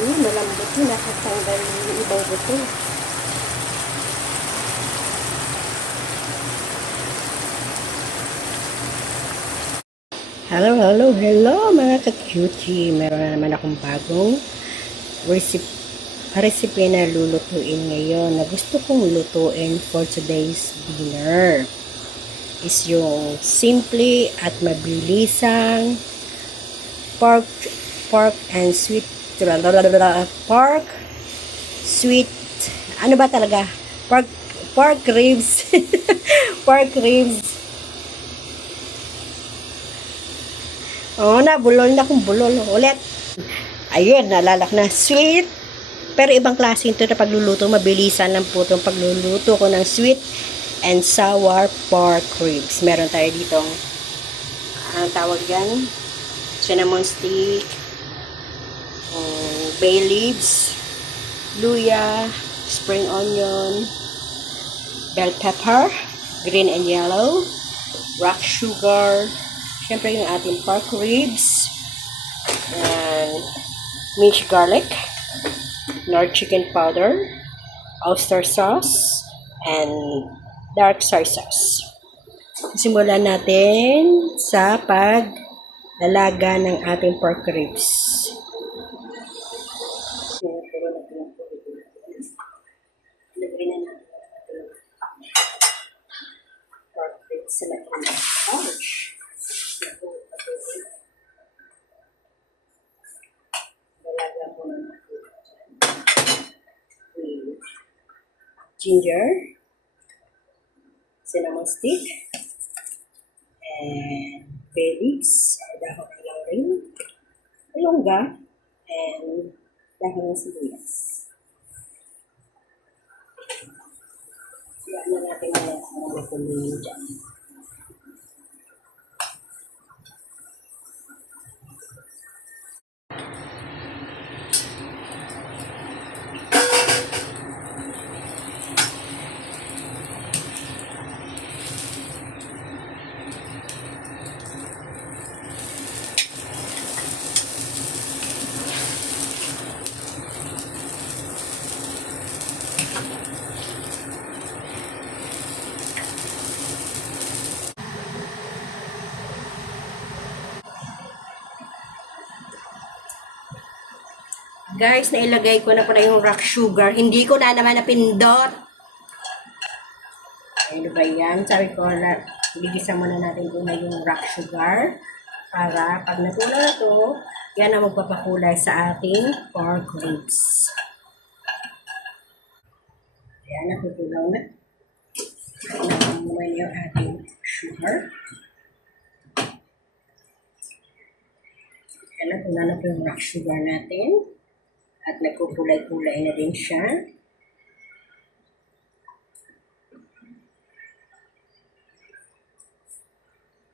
Malambot yun. Nakatanggal yung ibang buto. Hello mga ka-cutie. Meron na naman akong bagong recipe na lulutuin ngayon na gusto kong lutuin for today's dinner. Is yung simple at mabilisang pork and sweet ano ba talaga? Pork ribs. Pork ribs. Bulol na kung bulol. Ulit. Ayun, naalala ko na. Sweet. Pero ibang klase ito na pagluluto. Mabilisan lang po itong pagluluto ko ng sweet and sour pork ribs. Meron tayo ditong, anong tawag yan? Cinnamon stick, bay leaves, luya, spring onion, bell pepper, green and yellow, rock sugar, syempre yung ating pork ribs, and minced garlic, Nor chicken powder, oyster sauce, and dark soy sauce. Simulan natin sa paglalaga ng ating pork ribs. Lagay na natin pork ribs sa ating pouch. Dalaga po na natin ginger, cinnamon stick, and bay leaves, dahon ng laurel, malunggay, and dahon ng sibuyas. Siyan na natin mga nakuloy dyan. Guys, nailagay ko na pala yung rock sugar. Hindi ko na naman napindot. Ano ba yan? Sabi ko na, bigisa muna natin muna yung rock sugar. Para pag natunaw na to, yan ang magpapakulay sa ating pork ribs. Ayan, natutunaw na. Nakamumay yung ating sugar. Ayan, natunaw na po yung rock sugar natin. At nagkukulay-kulay na din siya.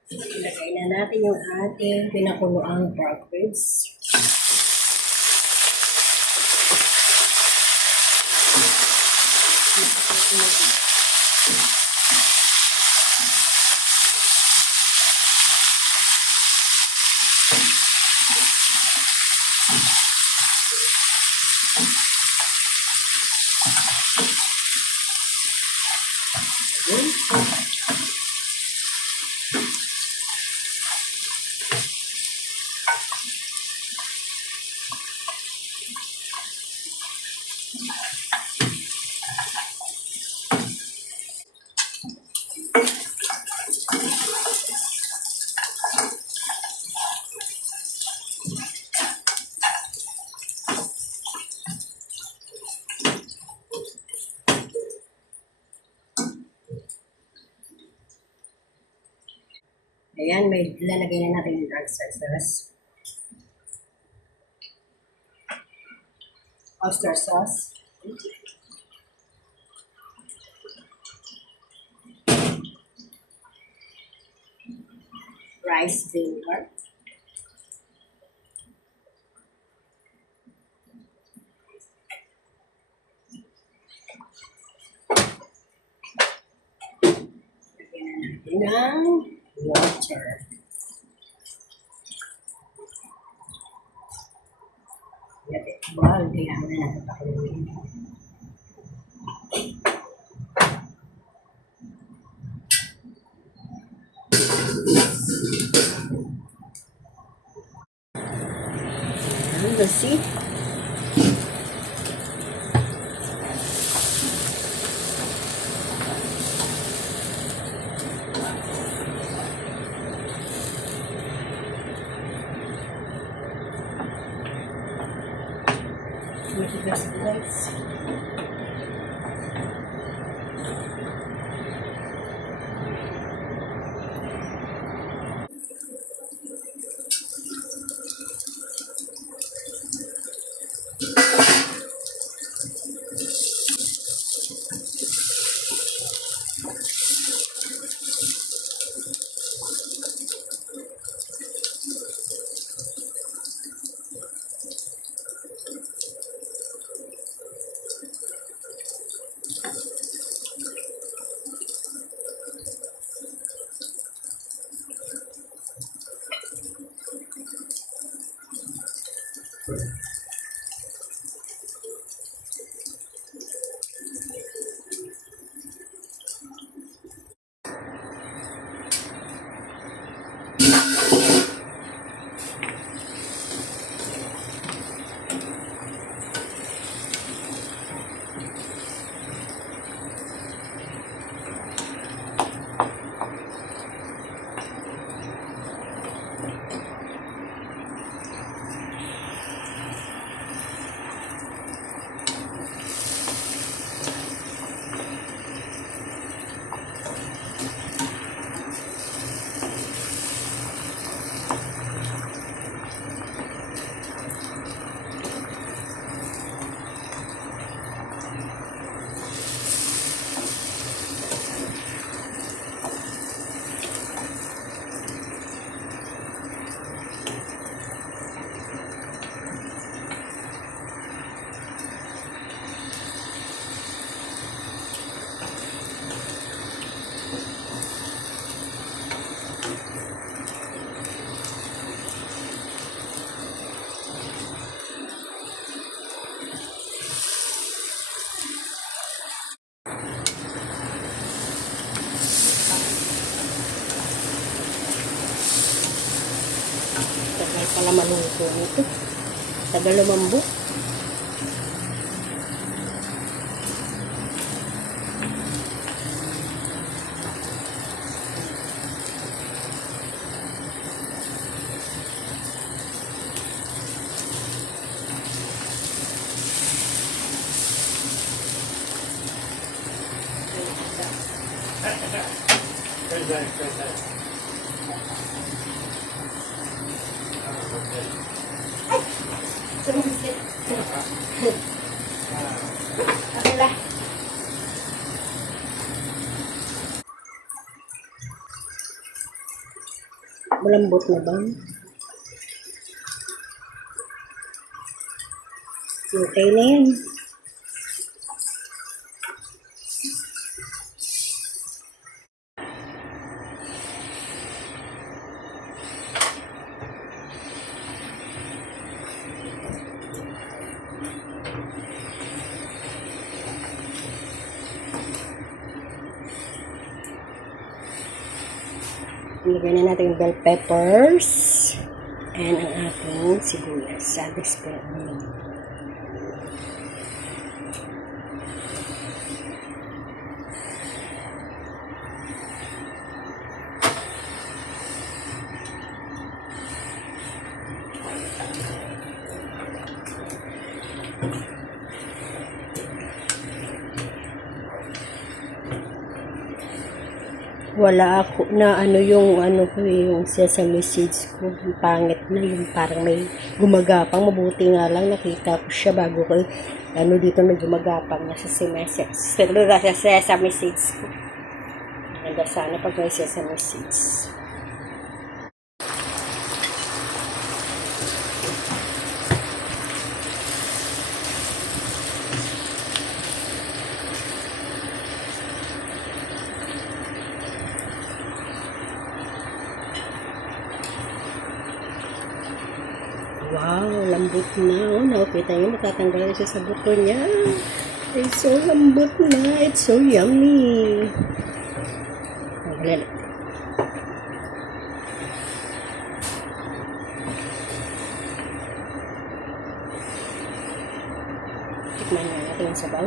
Ilagay na natin yung ating pinakuloang pork ribs. Ayan, may lalagay na natin yung dark soy sauce. Oyster sauce. Rice vinegar. Lagyan na natin ng water. Lapit mahal, kailangan na nagpapakuloyin. Let's see. Guys. Tagal pala maluto nito. Tagal lumambot. Okay lah. Malambot na ba? Okay na yan. Ilagay na natin yung bell peppers and ang ating sibuyas sa desperate. Wala ako na yung sesame seeds ko, pangit na yung parang may gumagapang. Mabuti nga lang nakita ko siya bago ko dito may gumagapang na sa sesame seeds ko. Maganda sana pag may sesame seeds. Wow, lambot na. Oh, nakita nyo, natatanggal siya sa buto niya. It's so lambot na. It's so yummy. Wala na. Tikman na natin yung sabaw.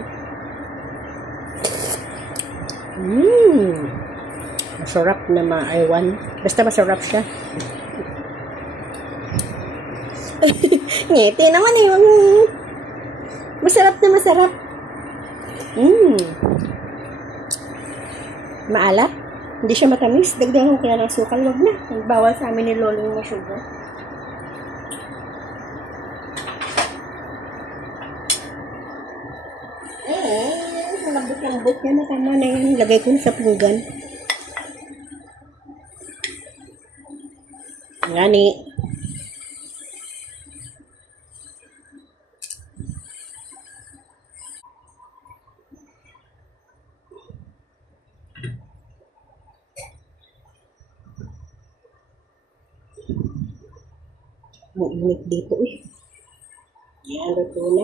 Masarap na maaywan. Basta masarap siya. Ngiti naman eh. Masarap na masarap. Maalat. Hindi siya matamis. Dagdagan ko kaya ng sukal. Wag na. Bawal sa amin ni Lolo yung sugar. Lambot-lambot niya. Tama na yan. Lagay ko na sa pinggan. Ngani. Mainit dito eh. Yan, luto na.